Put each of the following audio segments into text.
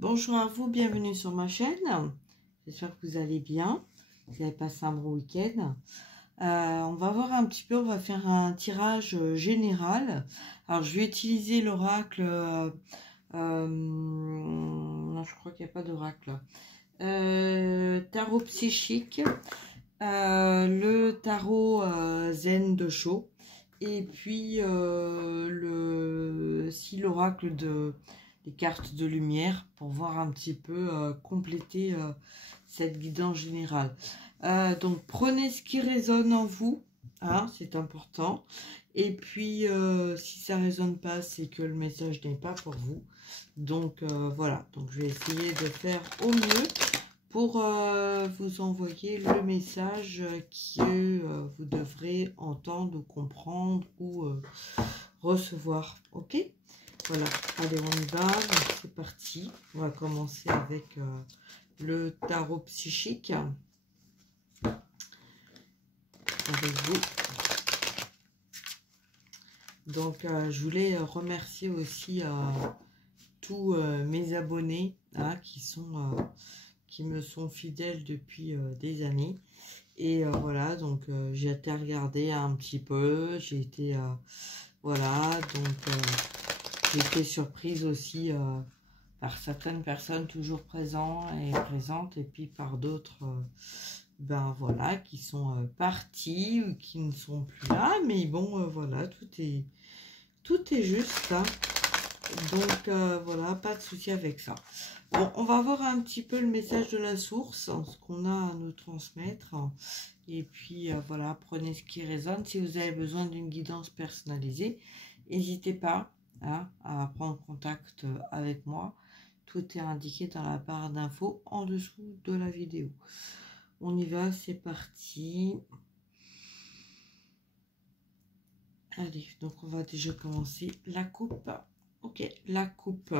Bonjour à vous, bienvenue sur ma chaîne. J'espère que vous allez bien. Vous avez passé un bon week-end. On va voir un petit peu, on va faire un tirage général. Alors, je vais utiliser l'oracle. Non, je crois qu'il n'y a pas d'oracle. Tarot psychique, le tarot zen de Sho, et puis l'oracle des cartes de lumière pour voir un petit peu compléter cette guidance générale. Donc prenez ce qui résonne en vous, hein, c'est important. Et puis si ça résonne pas, c'est que le message n'est pas pour vous. Donc voilà, donc je vais essayer de faire au mieux pour vous envoyer le message que vous devrez entendre ou comprendre ou recevoir. Ok, voilà, allez, on y va, c'est parti. On va commencer avec le tarot psychique avec vous. Donc je voulais remercier aussi tous mes abonnés hein, qui me sont fidèles depuis des années. Et voilà, donc j'ai été regarder un petit peu, j'ai été voilà, donc j'ai été surprise aussi par certaines personnes toujours présentes et puis par d'autres ben voilà, qui sont partis ou qui ne sont plus là, mais bon voilà, tout est juste hein. Donc voilà, pas de souci avec ça. Bon, on va voir un petit peu le message de la source, ce qu'on a à nous transmettre. Et puis voilà, prenez ce qui résonne. Si vous avez besoin d'une guidance personnalisée, n'hésitez pas hein, à prendre contact avec moi. Tout est indiqué dans la barre d'infos en dessous de la vidéo. On y va, c'est parti. Allez, donc on va déjà commencer la coupe. Ok, la coupe.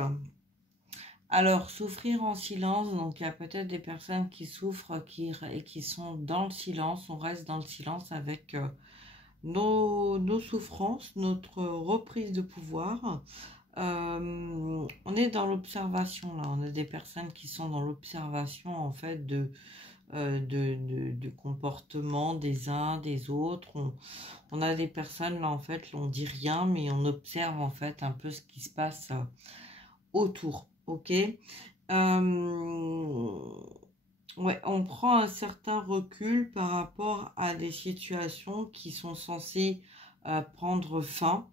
Alors, souffrir en silence, donc il y a peut-être des personnes qui souffrent et qui sont dans le silence. On reste dans le silence avec nos souffrances, notre reprise de pouvoir. On est dans l'observation là, on a des personnes qui sont dans l'observation en fait de comportement des uns, des autres. On a des personnes là en fait, on dit rien mais on observe en fait un peu ce qui se passe autour, ok. Ouais, on prend un certain recul par rapport à des situations qui sont censées prendre fin,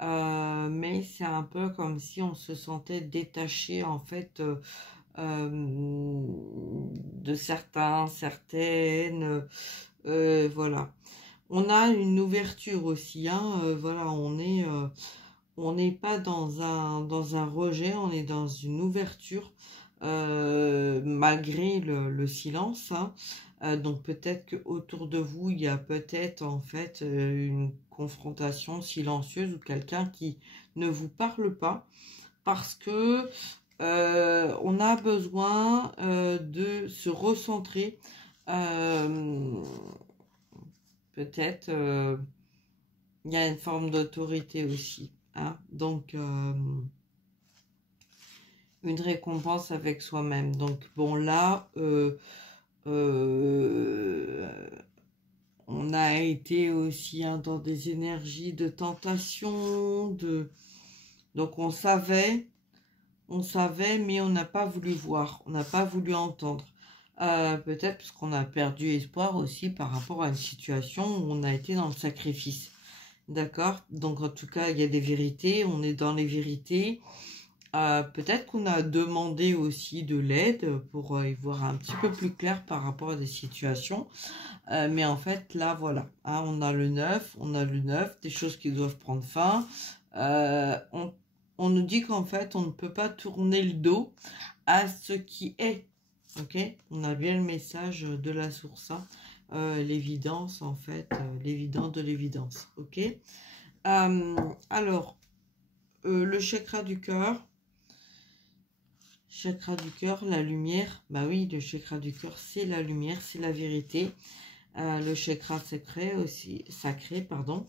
mais c'est un peu comme si on se sentait détaché en fait de certaines, voilà. On a une ouverture aussi, hein, voilà, on n'est pas dans un rejet, on est dans une ouverture malgré le silence. Hein. Donc peut-être qu'autour de vous, il y a peut-être en fait une confrontation silencieuse ou quelqu'un qui ne vous parle pas parce que on a besoin de se recentrer. Peut-être il y a une forme d'autorité aussi. Hein. Donc une récompense avec soi-même. Donc bon là on a été aussi hein, dans des énergies de tentation, donc on savait mais on n'a pas voulu voir, on n'a pas voulu entendre. Peut-être parce qu'on a perdu espoir aussi par rapport à une situation où on a été dans le sacrifice. D'accord? Donc en tout cas, il y a des vérités, on est dans les vérités. Peut-être qu'on a demandé aussi de l'aide pour y voir un petit peu plus clair par rapport à des situations. Mais en fait, là, voilà. Hein, on a le 9, des choses qui doivent prendre fin. On nous dit qu'en fait, on ne peut pas tourner le dos à ce qui est. Ok, on a bien le message de la source, hein. L'évidence en fait, l'évidence de l'évidence. Ok, alors le chakra du cœur, la lumière. Bah oui, le chakra du cœur, c'est la lumière, c'est la vérité. Le chakra sacré aussi, pardon.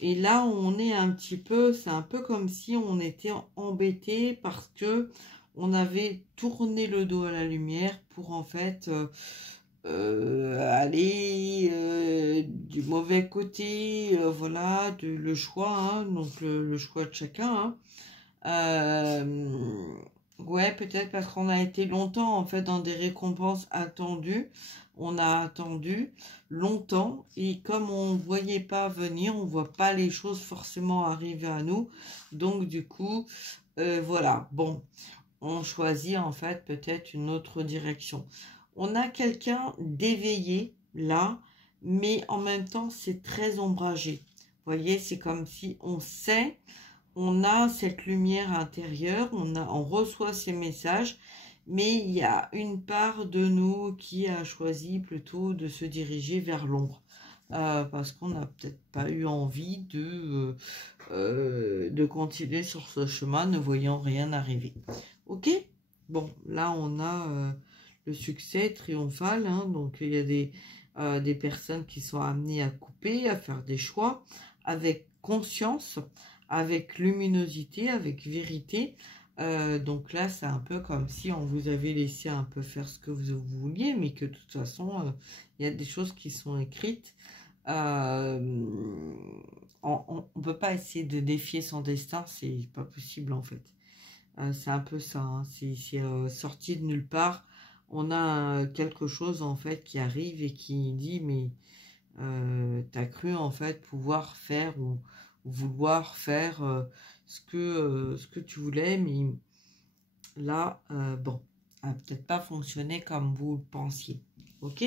Et là, on est un petit peu, c'est un peu comme si on était embêté parce que on avait tourné le dos à la lumière pour en fait aller du mauvais côté, voilà, le choix, hein, donc le choix de chacun. Hein. Ouais, peut-être parce qu'on a été longtemps en fait dans des récompenses attendues. On a attendu longtemps et comme on ne voyait pas venir, on ne voit pas les choses forcément arriver à nous. Donc du coup, voilà, bon, on choisit en fait peut-être une autre direction. On a quelqu'un d'éveillé là, mais en même temps c'est très ombragé. Vous voyez, c'est comme si on sait, on a cette lumière intérieure, on reçoit ces messages, mais il y a une part de nous qui a choisi plutôt de se diriger vers l'ombre. Parce qu'on n'a peut-être pas eu envie de continuer sur ce chemin ne voyant rien arriver. Ok? Bon, là on a le succès triomphal, hein, donc il y a des personnes qui sont amenées à couper, à faire des choix avec conscience, avec luminosité, avec vérité. Donc là, c'est un peu comme si on vous avait laissé un peu faire ce que vous vouliez, mais que de toute façon, il y a des choses qui sont écrites. On ne peut pas essayer de défier son destin, c'est pas possible en fait. C'est un peu ça, hein. C'est sorti de nulle part. On a quelque chose en fait qui arrive et qui dit mais t'as cru en fait pouvoir faire ou vouloir faire ce que tu voulais, mais là, bon, ça n'a peut-être pas fonctionné comme vous le pensiez. Ok?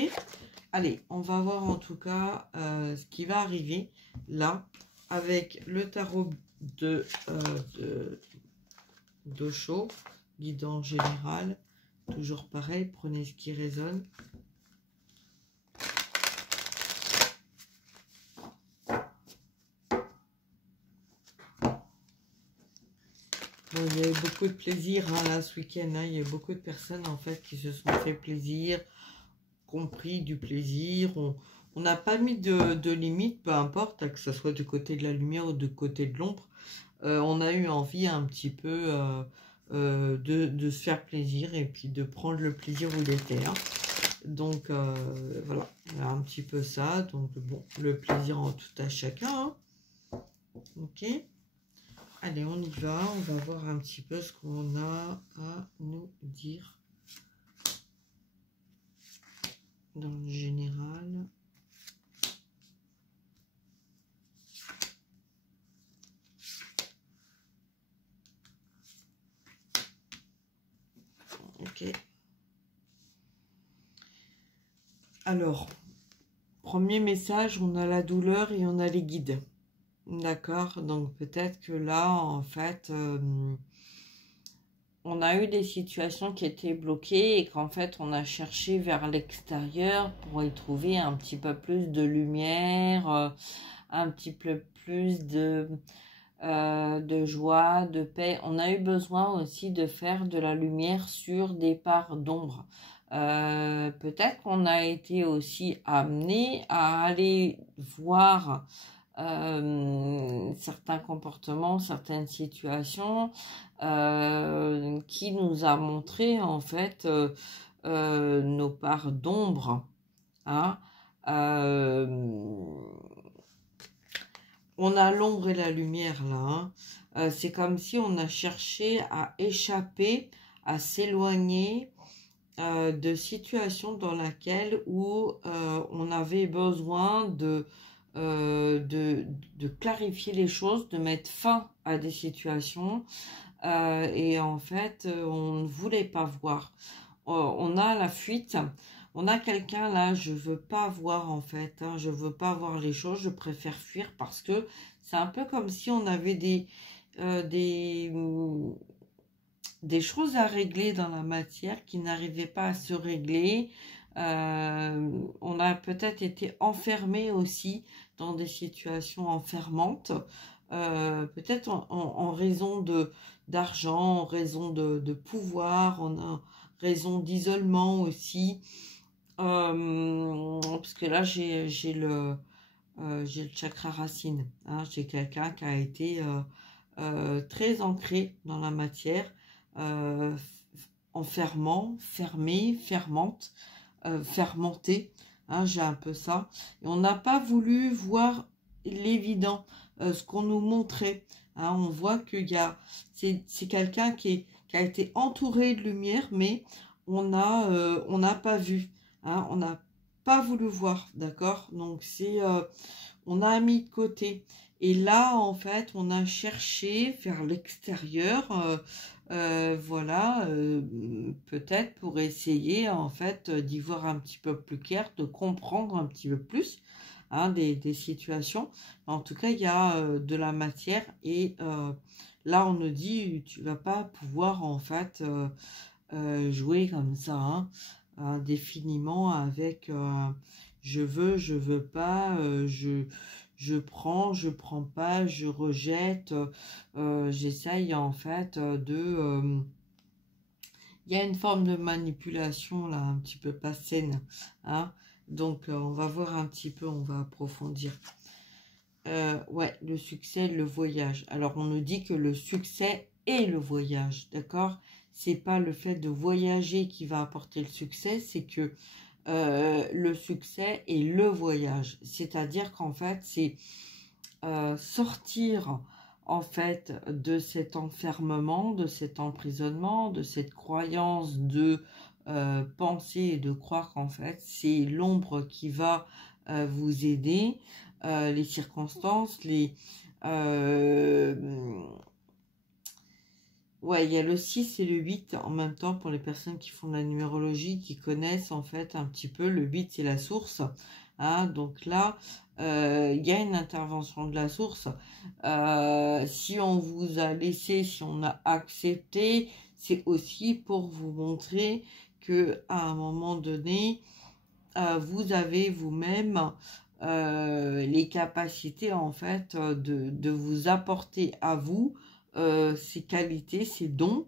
Allez, on va voir en tout cas ce qui va arriver là avec le tarot d'Osho, guidance générale. Toujours pareil, prenez ce qui résonne. Bon, il y a eu beaucoup de plaisir hein, là, ce week-end. Hein, il y a eu beaucoup de personnes en fait qui se sont fait plaisir, compris du plaisir. On n'a pas mis de limite, peu importe, que ce soit du côté de la lumière ou du côté de l'ombre. On a eu envie un petit peu de se faire plaisir et puis de prendre le plaisir où il était. Hein. Donc voilà, un petit peu ça. Donc bon, le plaisir en tout à chacun. Hein. Ok. Allez, on y va. On va voir un petit peu ce qu'on a à nous dire dans le général. Ok. Alors, premier message, on a la douleur et on a les guides. D'accord, donc peut-être que là, en fait, on a eu des situations qui étaient bloquées et qu'en fait, on a cherché vers l'extérieur pour y trouver un petit peu plus de lumière, un petit peu plus de joie, de paix. On a eu besoin aussi de faire de la lumière sur des parts d'ombre. Peut-être qu'on a été aussi amené à aller voir certains comportements, certaines situations qui nous a montré en fait nos parts d'ombre. Hein. On a l'ombre et la lumière là. Hein. C'est comme si on a cherché à échapper, à s'éloigner de situations dans laquelle où on avait besoin de clarifier les choses, de mettre fin à des situations et en fait on ne voulait pas voir. On a la fuite, on a quelqu'un là, je veux pas voir en fait, hein, je veux pas voir les choses, je préfère fuir parce que c'est un peu comme si on avait des choses à régler dans la matière qui n'arrivaient pas à se régler. On a peut-être été enfermé aussi dans des situations enfermantes, peut-être en raison d'argent, en raison de pouvoir, en raison d'isolement aussi. Parce que là, j'ai le chakra racine. Hein, j'ai quelqu'un qui a été très ancré dans la matière, enfermant, fermé, fermente, fermenté. Hein, j'ai un peu ça. Et on n'a pas voulu voir l'évident, ce qu'on nous montrait. Hein, on voit qu'il y a, c'est quelqu'un qui a été entouré de lumière, mais on n'a pas vu. Hein, on n'a pas voulu voir, d'accord? Donc c'est, on a mis de côté. Et là, en fait, on a cherché vers l'extérieur, voilà, peut-être pour essayer, en fait, d'y voir un petit peu plus clair, de comprendre un petit peu plus, hein, des situations. En tout cas, il y a de la matière et là, on nous dit, tu vas pas pouvoir, en fait, jouer comme ça, hein, indéfiniment avec je veux pas, je prends pas, je rejette, j'essaye en fait il y a une forme de manipulation là, un petit peu pas saine, hein. Donc on va voir un petit peu, on va approfondir. Ouais, le succès, le voyage. Alors on nous dit que le succès est le voyage, d'accord? C'est pas le fait de voyager qui va apporter le succès, c'est que le succès est le voyage. C'est-à-dire qu'en fait, c'est sortir en fait de cet enfermement, de cet emprisonnement, de cette croyance de penser et de croire qu'en fait c'est l'ombre qui va vous aider, les circonstances, les ouais, il y a le 6 et le 8 en même temps pour les personnes qui font de la numérologie, qui connaissent en fait un petit peu. Le 8, c'est la source. Hein, donc là, il y a une intervention de la source. Si on vous a laissé, si on a accepté, c'est aussi pour vous montrer que à un moment donné, vous avez vous-même les capacités en fait de vous apporter à vous ces qualités, ces dons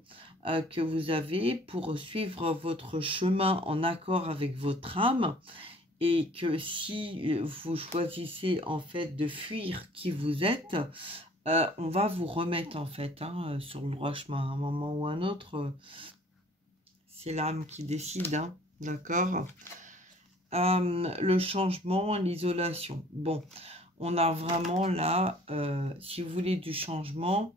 que vous avez pour suivre votre chemin en accord avec votre âme, et que si vous choisissez en fait de fuir qui vous êtes, on va vous remettre en fait hein, sur le droit chemin à un moment ou un autre. C'est l'âme qui décide, hein, d'accord? Le changement, l'isolation. Bon, on a vraiment là, si vous voulez du changement,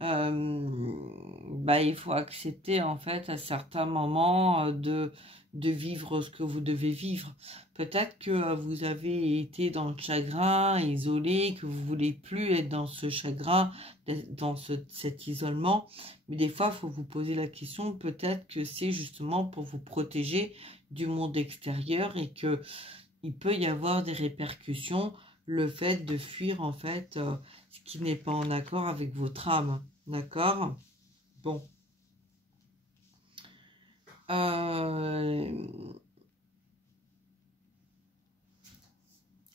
bah, il faut accepter en fait à certains moments de vivre ce que vous devez vivre. Peut-être que vous avez été dans le chagrin, isolé, que vous voulez plus être dans ce chagrin, dans cet isolement. Mais des fois, il faut vous poser la question, peut-être que c'est justement pour vous protéger du monde extérieur et que il peut y avoir des répercussions, le fait de fuir en fait ce qui n'est pas en accord avec votre âme. D'accord? Bon.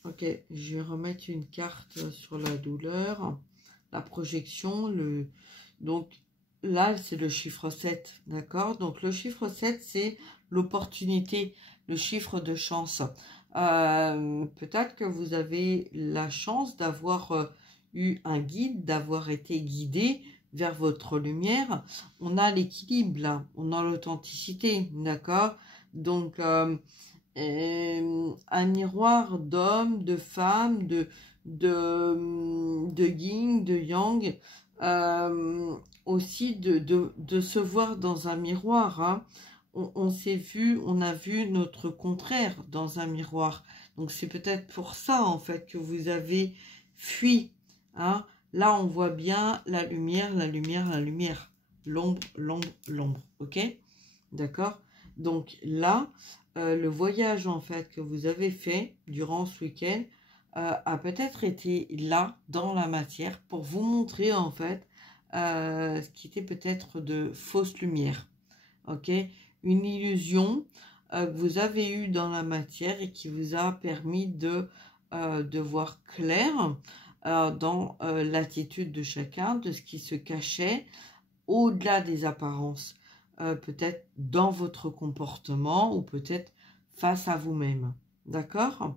Ok, je vais remettre une carte sur la douleur, la projection, donc là c'est le chiffre 7, d'accord? Donc le chiffre 7 c'est l'opportunité, le chiffre de chance. Peut-être que vous avez la chance d'avoir eu un guide, d'avoir été guidé vers votre lumière. On a l'équilibre là, on a l'authenticité, d'accord? Donc un miroir d'hommes, de femmes, de yin, de yang, aussi de se voir dans un miroir. Hein. On s'est vu, on a vu notre contraire dans un miroir. Donc c'est peut-être pour ça en fait que vous avez fui. Hein. Là on voit bien la lumière, la lumière, la lumière. L'ombre, l'ombre, l'ombre. Ok? D'accord? Donc là, le voyage en fait que vous avez fait durant ce week-end a peut-être été là dans la matière pour vous montrer en fait ce qui était peut-être de fausse lumière, ok, une illusion que vous avez eue dans la matière et qui vous a permis de voir clair dans l'attitude de chacun, de ce qui se cachait au-delà des apparences. Peut-être dans votre comportement ou peut-être face à vous-même. D'accord?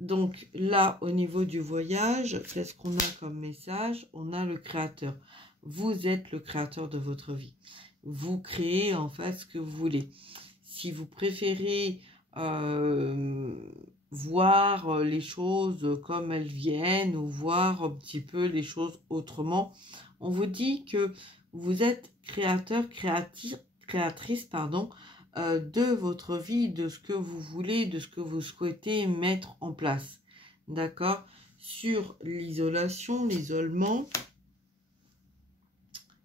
Donc là, au niveau du voyage, qu'est-ce qu'on a comme message? On a le créateur. Vous êtes le créateur de votre vie. vous créez en fait ce que vous voulez. Si vous préférez voir les choses comme elles viennent ou voir un petit peu les choses autrement, on vous dit que vous êtes créateur, créatrice, pardon, de votre vie, de ce que vous voulez, de ce que vous souhaitez mettre en place. D'accord? Sur l'isolation, l'isolement,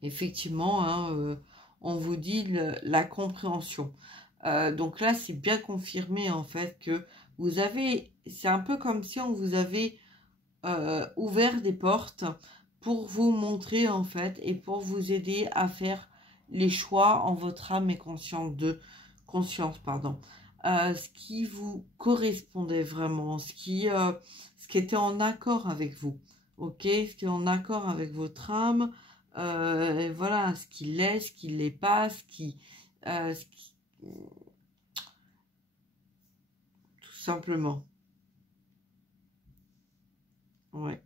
effectivement, hein, on vous dit la compréhension. Donc là, c'est bien confirmé en fait que vous avez, c'est un peu comme si on vous avait ouvert des portes pour vous montrer en fait et pour vous aider à faire les choix en votre âme et conscience, pardon. Ce qui vous correspondait vraiment, ce qui était en accord avec vous, ok, ce qui est en accord avec votre âme, voilà, ce qui l'est, ce qui l'est pas, tout simplement. Ouais.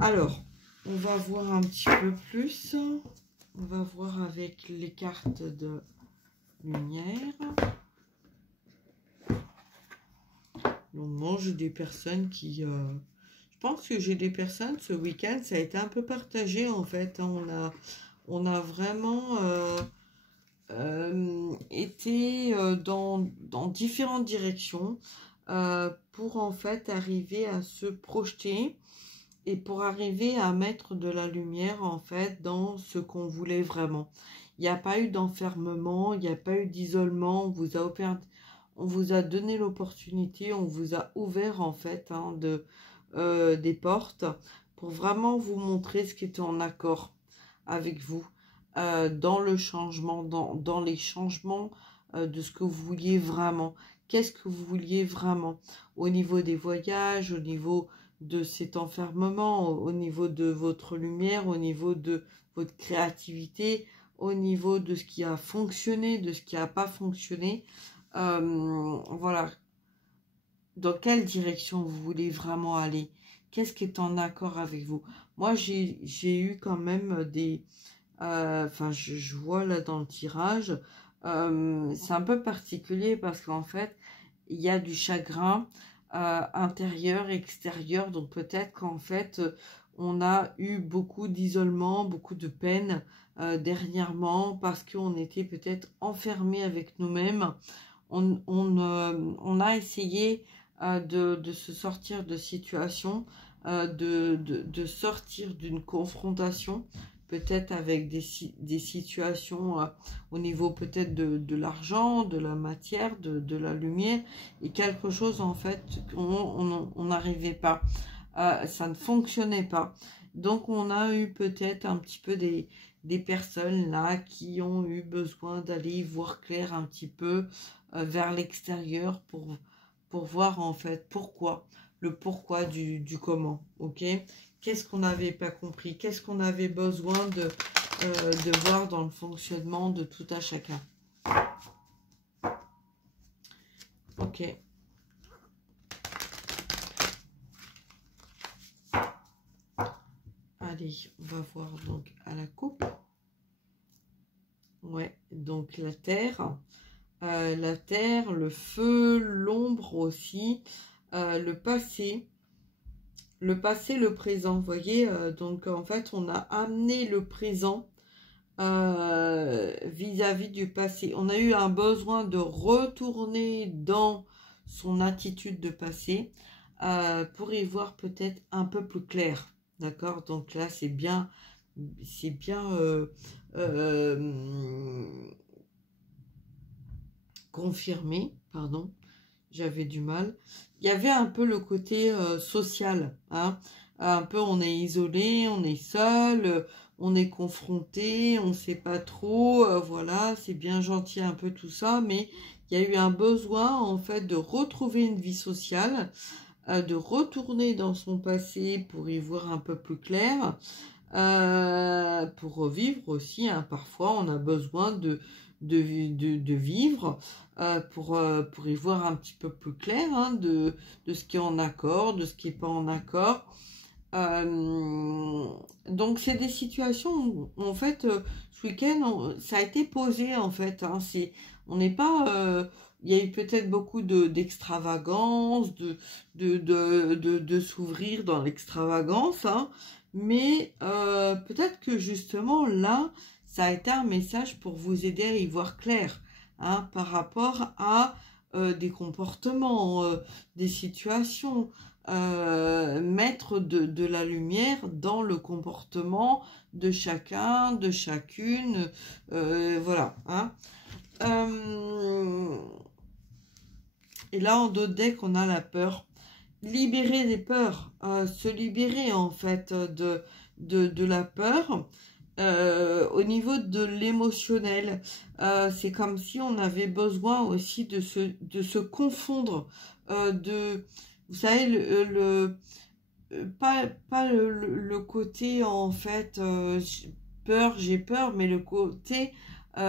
Alors, on va voir un petit peu plus. On va voir avec les cartes de lumière. Donc, moi, j'ai des personnes qui... je pense que j'ai des personnes, ce week-end, ça a été un peu partagé, en fait. On a vraiment été dans différentes directions pour, en fait, arriver à se projeter et pour arriver à mettre de la lumière, en fait, dans ce qu'on voulait vraiment. Il n'y a pas eu d'enfermement, il n'y a pas eu d'isolement, on vous a donné l'opportunité, on vous a ouvert, en fait, hein, des portes pour vraiment vous montrer ce qui était en accord avec vous, dans le changement, dans les changements de ce que vous vouliez vraiment. Qu'est-ce que vous vouliez vraiment au niveau des voyages, au niveau de cet enfermement, au niveau de votre lumière, au niveau de votre créativité, au niveau de ce qui a fonctionné, de ce qui n'a pas fonctionné. Voilà. Dans quelle direction vous voulez vraiment aller? Qu'est-ce qui est en accord avec vous? Moi, j'ai eu quand même des... Enfin, je vois là dans le tirage, c'est un peu particulier parce qu'en fait, il y a du chagrin intérieur, extérieur. Donc peut-être qu'en fait, on a eu beaucoup d'isolement, beaucoup de peine dernièrement parce qu'on était peut-être enfermé avec nous-mêmes. On a essayé de se sortir de situations, de sortir d'une confrontation, peut-être avec des situations au niveau peut-être de l'argent, de la matière, de la lumière, et quelque chose en fait on n'arrivait pas, ça ne fonctionnait pas. Donc on a eu peut-être un petit peu des personnes là qui ont eu besoin d'aller voir clair un petit peu vers l'extérieur pour voir en fait le pourquoi du comment, ok? Qu'est-ce qu'on n'avait pas compris? Qu'est-ce qu'on avait besoin de voir dans le fonctionnement de tout à chacun? Ok. Allez, on va voir donc à la coupe. Ouais, donc la terre, le feu, l'ombre aussi, le passé, le présent. Vous voyez, donc en fait, on a amené le présent vis-à-vis du passé. On a eu un besoin de retourner dans son attitude de passé pour y voir peut-être un peu plus clair. D'accord? Donc là, c'est bien confirmé, pardon, j'avais du mal. Il y avait un peu le côté social, hein, un peu on est isolé, on est seul, on est confronté, on ne sait pas trop, voilà, c'est bien gentil un peu tout ça, mais il y a eu un besoin en fait de retrouver une vie sociale, de retourner dans son passé pour y voir un peu plus clair, pour revivre aussi, hein, parfois on a besoin de vivre pour y voir un petit peu plus clair, hein, de ce qui est en accord, de ce qui n'est pas en accord. Donc c'est des situations où, en fait, je week-end, ça a été posé en fait. Hein, on n'est pas... il y a eu peut-être beaucoup d'extravagance, de s'ouvrir dans l'extravagance, hein, mais peut-être que justement là, ça a été un message pour vous aider à y voir clair, hein, par rapport à des comportements, des situations, mettre de la lumière dans le comportement de chacun, de chacune, voilà, hein. Et là, en dos de deck, on a la peur. Libérer des peurs, se libérer en fait de la peur. Au niveau de l'émotionnel, c'est comme si on avait besoin aussi de se confondre, vous savez, pas le côté en fait j'ai peur, mais le côté un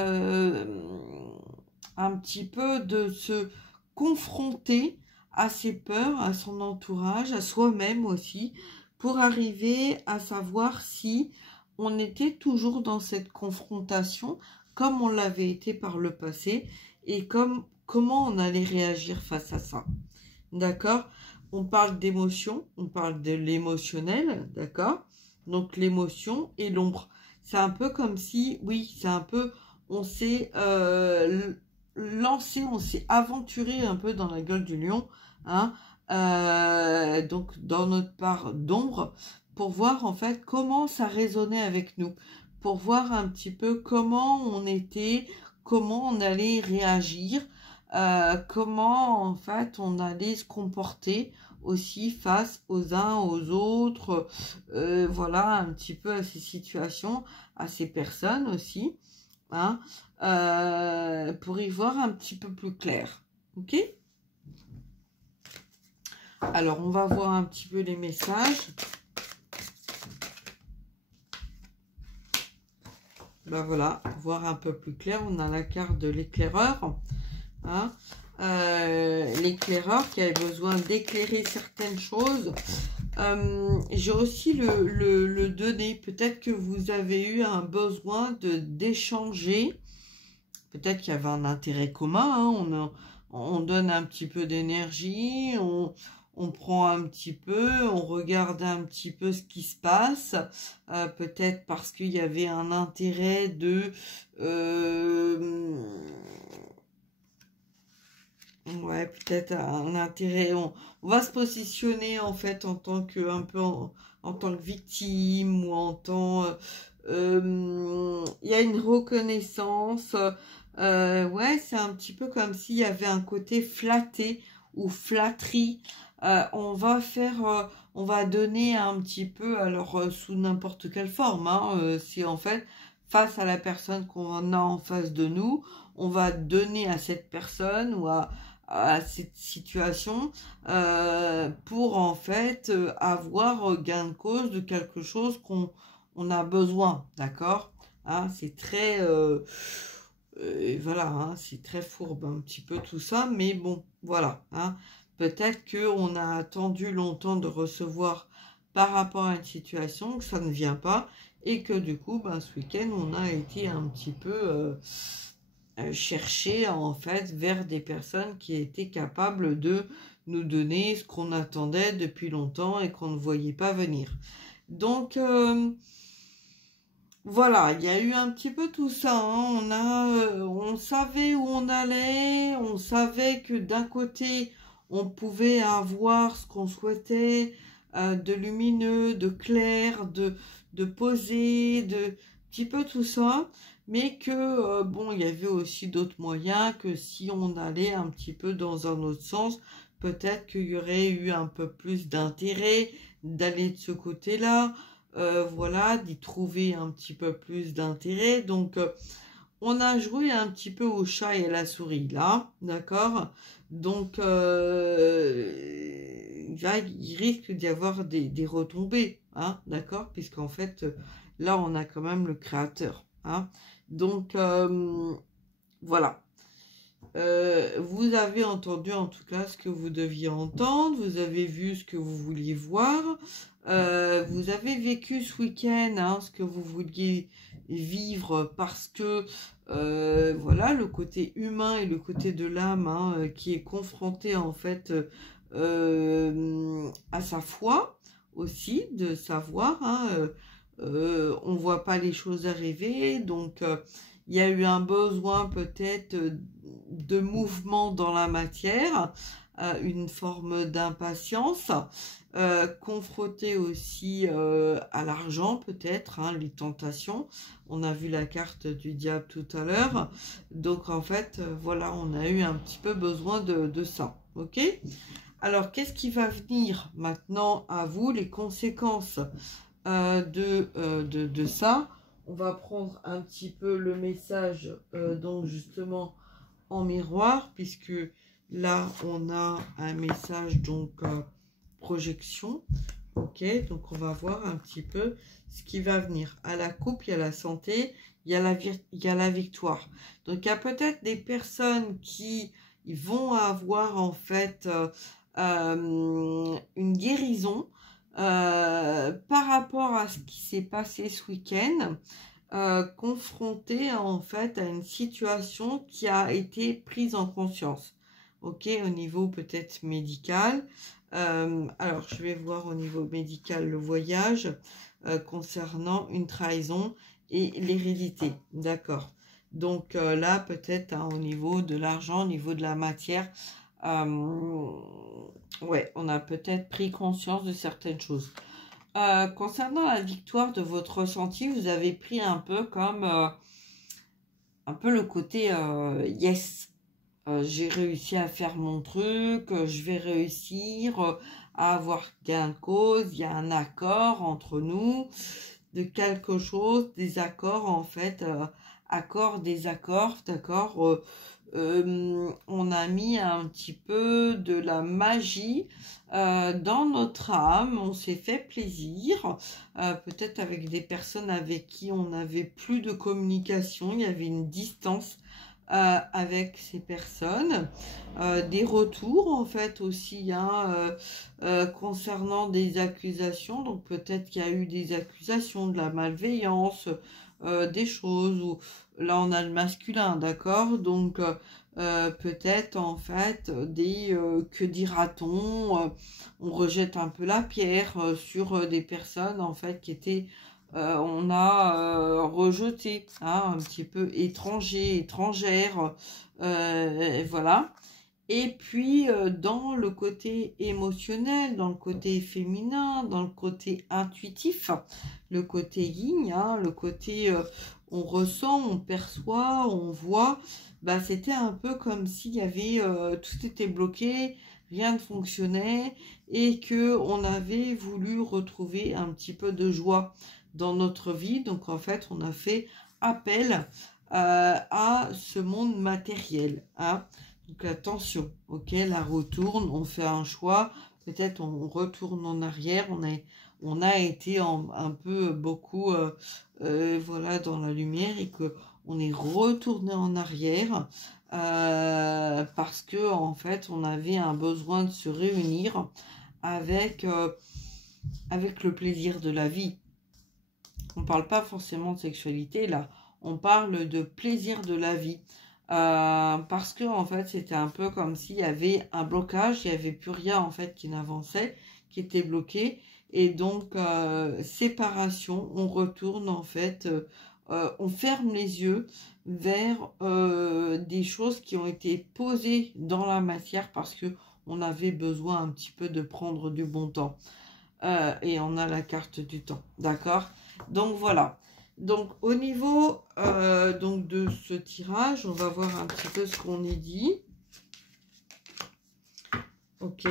petit peu de se confronter à ses peurs, à son entourage, à soi-même aussi, pour arriver à savoir si on était toujours dans cette confrontation comme on l'avait été par le passé et comment on allait réagir face à ça. D'accord? On parle d'émotion, on parle de l'émotionnel, d'accord? Donc l'émotion et l'ombre. C'est un peu comme si, oui, c'est un peu, on s'est lancé, on s'est aventuré un peu dans la gueule du lion, hein, donc dans notre part d'ombre, pour voir en fait comment ça résonnait avec nous, pour voir un petit peu comment on était, comment on allait réagir, comment en fait on allait se comporter aussi face aux uns aux autres, voilà un petit peu à ces situations, à ces personnes aussi, hein, pour y voir un petit peu plus clair. Ok? Alors on va voir un petit peu les messages. Ben voilà, voir un peu plus clair. On a la carte de l'éclaireur, hein, l'éclaireur qui avait besoin d'éclairer certaines choses. J'ai aussi le donner. Peut-être que vous avez eu un besoin d'échanger. Peut-être qu'il y avait un intérêt commun. Hein, on donne un petit peu d'énergie. On prend un petit peu, on regarde un petit peu ce qui se passe, peut-être parce qu'il y avait un intérêt de... ouais, peut-être un intérêt... On va se positionner en fait en tant que, un peu en tant que victime ou en tant... il y a une reconnaissance. Ouais, c'est un petit peu comme s'il y avait un côté flatté ou flatterie. On va donner un petit peu, alors sous n'importe quelle forme, hein, c'est en fait face à la personne qu'on a en face de nous, on va donner à cette personne ou à cette situation pour en fait avoir gain de cause de quelque chose qu'on a besoin, d'accord, hein, c'est très voilà, hein, c'est très fourbe un petit peu tout ça, mais bon, voilà, hein. Peut-être qu'on a attendu longtemps de recevoir par rapport à une situation, que ça ne vient pas, et que du coup, ben, ce week-end, on a été un petit peu chercher en fait vers des personnes qui étaient capables de nous donner ce qu'on attendait depuis longtemps et qu'on ne voyait pas venir. Donc, voilà, il y a eu un petit peu tout ça, hein. On savait où on allait, on savait que d'un côté, on pouvait avoir ce qu'on souhaitait, de lumineux, de clair, de posé, de petit peu tout ça, mais que, bon, il y avait aussi d'autres moyens, que si on allait un petit peu dans un autre sens, peut-être qu'il y aurait eu un peu plus d'intérêt d'aller de ce côté-là, voilà, d'y trouver un petit peu plus d'intérêt. Donc, on a joué un petit peu au chat et à la souris, là, d'accord? Donc, il risque d'y avoir des retombées, hein, d'accord? Puisqu'en fait, là, on a quand même le créateur, hein? Donc, voilà. Vous avez entendu en tout cas ce que vous deviez entendre, vous avez vu ce que vous vouliez voir, vous avez vécu ce week-end, hein, ce que vous vouliez vivre parce que voilà, le côté humain et le côté de l'âme hein, qui est confronté en fait à sa foi aussi, de savoir, hein, on voit pas les choses arriver, donc il y a eu un besoin peut-être de mouvement dans la matière, une forme d'impatience, confronté aussi à l'argent peut-être, hein, les tentations. On a vu la carte du diable tout à l'heure, donc en fait voilà, on a eu un petit peu besoin de ça, ok? Alors qu'est-ce qui va venir maintenant à vous, les conséquences de ça? On va prendre un petit peu le message donc justement en miroir, puisque là on a un message donc projection, ok, donc on va voir un petit peu ce qui va venir. À la coupe, il y a la santé, il y a la victoire. Donc il y a peut-être des personnes qui vont avoir en fait une guérison par rapport à ce qui s'est passé ce week-end, confronté en fait à une situation qui a été prise en conscience, ok, au niveau peut-être médical. Alors je vais voir au niveau médical le voyage concernant une trahison et l'hérédité, d'accord. Donc là peut-être hein, au niveau de l'argent, au niveau de la matière, ouais, on a peut-être pris conscience de certaines choses. Concernant la victoire de votre ressenti, vous avez pris un peu comme un peu le côté yes, j'ai réussi à faire mon truc, je vais réussir à avoir gain de cause, il y a un accord entre nous de quelque chose, des accords en fait, accords, désaccords, d'accord. On a mis un petit peu de la magie dans notre âme, on s'est fait plaisir, peut-être avec des personnes avec qui on n'avait plus de communication, il y avait une distance avec ces personnes, des retours en fait aussi hein, concernant des accusations, donc peut-être qu'il y a eu des accusations, de la malveillance, des choses où là on a le masculin, d'accord, donc peut-être en fait des que dira-t-on, on rejette un peu la pierre sur des personnes en fait qui étaient on a rejeté hein, un petit peu étrangers, étrangères, voilà. Et puis dans le côté émotionnel, dans le côté féminin, dans le côté intuitif, le côté yin, hein, le côté on ressent, on perçoit, on voit, bah, c'était un peu comme s'il y avait tout était bloqué, rien ne fonctionnait et que on avait voulu retrouver un petit peu de joie dans notre vie. Donc en fait on a fait appel à ce monde matériel, hein. Donc attention, ok, la retourne, on fait un choix, peut-être on retourne en arrière, on a été un peu beaucoup voilà dans la lumière et que on est retourné en arrière parce que en fait on avait un besoin de se réunir avec avec le plaisir de la vie. On parle pas forcément de sexualité là, on parle de plaisir de la vie. Parce que en fait c'était un peu comme s'il y avait un blocage, il n'y avait plus rien en fait qui n'avançait, qui était bloqué, et donc séparation, on retourne en fait, on ferme les yeux vers des choses qui ont été posées dans la matière parce que on avait besoin un petit peu de prendre du bon temps, et on a la carte du temps, d'accord, donc voilà. Donc au niveau donc de ce tirage, on va voir un petit peu ce qu'on y dit. Ok.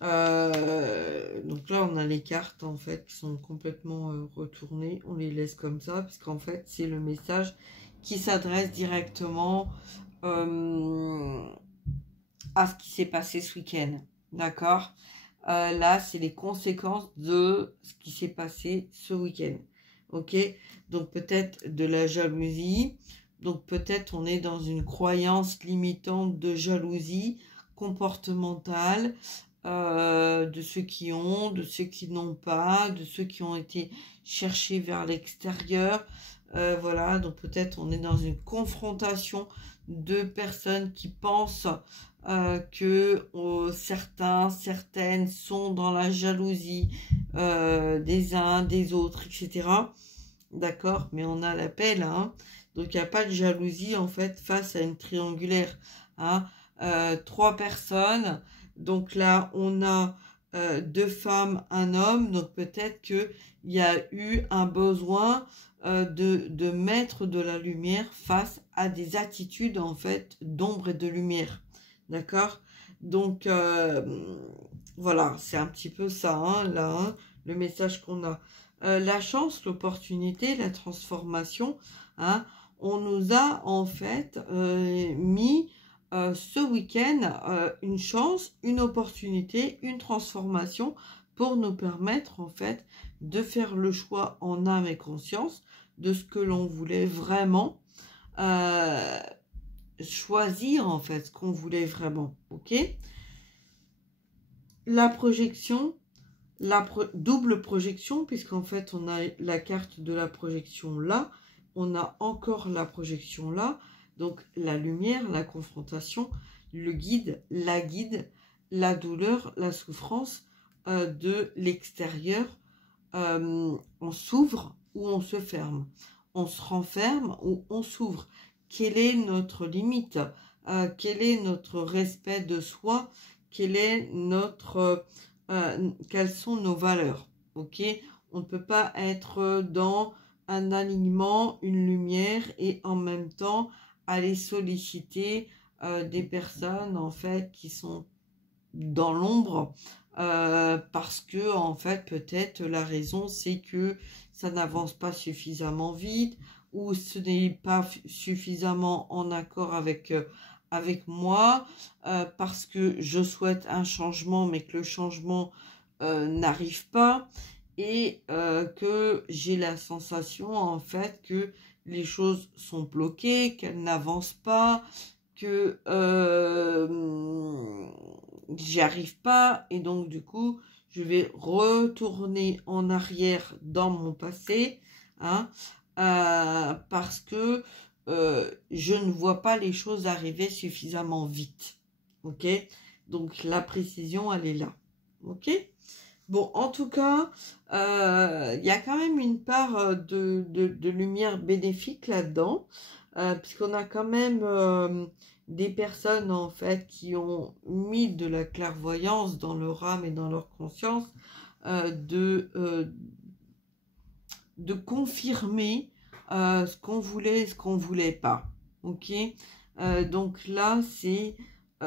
Donc là on a les cartes en fait qui sont complètement retournées. On les laisse comme ça puisqu'en fait c'est le message qui s'adresse directement à ce qui s'est passé ce week-end. D'accord. Là c'est les conséquences de ce qui s'est passé ce week-end. Ok, donc peut-être de la jalousie, donc peut-être on est dans une croyance limitante de jalousie comportementale, de ceux qui ont, de ceux qui n'ont pas, de ceux qui ont été cherchés vers l'extérieur, Voilà, donc peut-être on est dans une confrontation de personnes qui pensent que certaines sont dans la jalousie des uns, des autres, etc. D'accord, mais on a l'appel, hein. Donc il n'y a pas de jalousie en fait face à une triangulaire, hein. 3 personnes, donc là on a 2 femmes, un homme, donc peut-être qu'il y a eu un besoin de mettre de la lumière face à des attitudes en fait d'ombre et de lumière, d'accord. Donc voilà, c'est un petit peu ça, hein, là, hein, le message qu'on a. La chance, l'opportunité, la transformation, hein, on nous a en fait mis ce week-end une chance, une opportunité, une transformation pour nous permettre en fait de faire le choix en âme et conscience de ce que l'on voulait vraiment choisir en fait, ce qu'on voulait vraiment, ok. La projection, double projection, puisqu'en fait on a la carte de la projection là, on a encore la projection là, donc la lumière, la confrontation, le guide, la douleur, la souffrance de l'extérieur. On s'ouvre ou on se ferme, on se renferme ou on s'ouvre. Quelle est notre limite? Quel est notre respect de soi? Quelle est notre quelles sont nos valeurs, ok. On ne peut pas être dans un alignement, une lumière et en même temps aller solliciter des personnes en fait qui sont dans l'ombre parce que en fait peut-être la raison c'est que ça n'avance pas suffisamment vite ou ce n'est pas suffisamment en accord avec moi parce que je souhaite un changement mais que le changement n'arrive pas et que j'ai la sensation en fait que les choses sont bloquées, qu'elles n'avancent pas, que j'y arrive pas et donc du coup je vais retourner en arrière dans mon passé, hein, parce que je ne vois pas les choses arriver suffisamment vite, ok. Donc la précision elle est là, ok. Bon, en tout cas il y a quand même une part de lumière bénéfique là-dedans, puisqu'on a quand même des personnes en fait qui ont mis de la clairvoyance dans leur âme et dans leur conscience de confirmer ce qu'on voulait et ce qu'on voulait pas, ok. Donc là c'est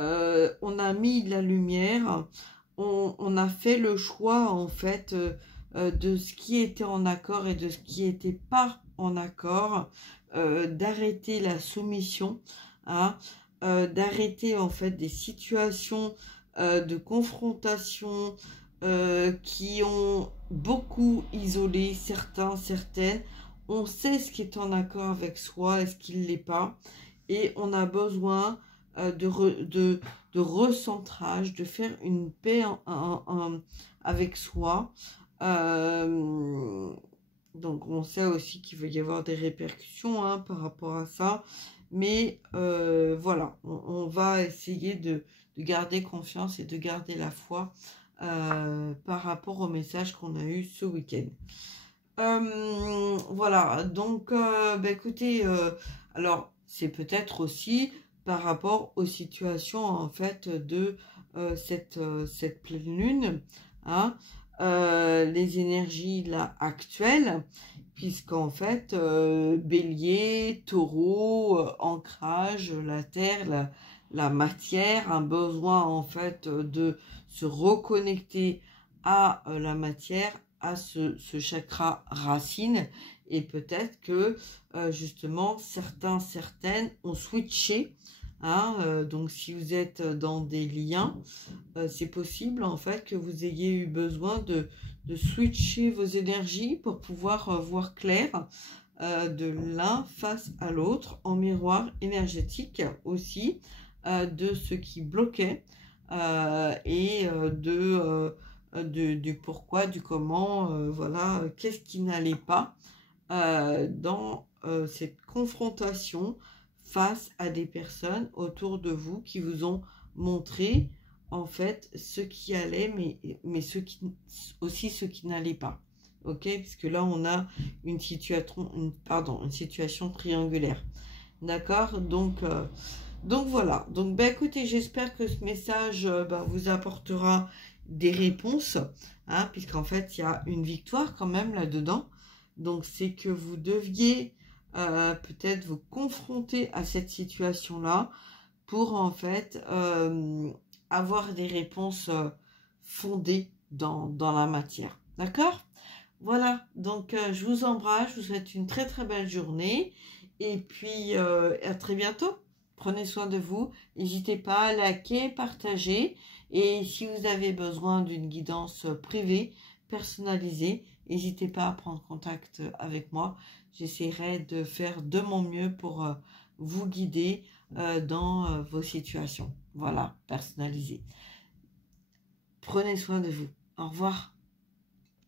on a mis de la lumière, on a fait le choix en fait de ce qui était en accord et de ce qui n'était pas en accord, d'arrêter la soumission, hein, d'arrêter en fait des situations de confrontation qui ont beaucoup isolé certaines. On sait ce qui est en accord avec soi et ce qui ne l'est pas, et on a besoin de recentrage, de faire une paix avec soi. Donc on sait aussi qu'il va y avoir des répercussions hein, par rapport à ça, mais voilà, on va essayer de garder confiance et de garder la foi par rapport au message qu'on a eu ce week-end. Voilà, donc bah, écoutez, alors c'est peut-être aussi par rapport aux situations en fait de cette pleine lune, hein, les énergies là actuelles, puisqu'en fait bélier, taureau, ancrage, la terre, la matière, un besoin en fait de se reconnecter à la matière, à ce chakra racine, et peut-être que justement certaines ont switché, hein, donc si vous êtes dans des liens, c'est possible en fait que vous ayez eu besoin de switcher vos énergies pour pouvoir voir clair de l'un face à l'autre, en miroir énergétique aussi, de ce qui bloquait et du pourquoi, du comment, voilà, qu'est-ce qui n'allait pas dans cette confrontation face à des personnes autour de vous qui vous ont montré en fait ce qui allait, mais aussi ce qui n'allait pas. Ok, parce que là on a une situation, une situation triangulaire. D'accord, donc voilà. Donc écoutez, j'espère que ce message vous apportera des réponses, hein, puisqu'en fait il y a une victoire quand même là-dedans. Donc c'est que vous deviez peut-être vous confronter à cette situation-là pour en fait avoir des réponses fondées dans la matière. D'accord? Voilà, donc je vous embrasse, je vous souhaite une très très belle journée et puis à très bientôt. Prenez soin de vous, n'hésitez pas à liker, partager et si vous avez besoin d'une guidance privée, personnalisée, n'hésitez pas à prendre contact avec moi. J'essaierai de faire de mon mieux pour vous guider dans vos situations. Voilà, personnalisées. Prenez soin de vous. Au revoir.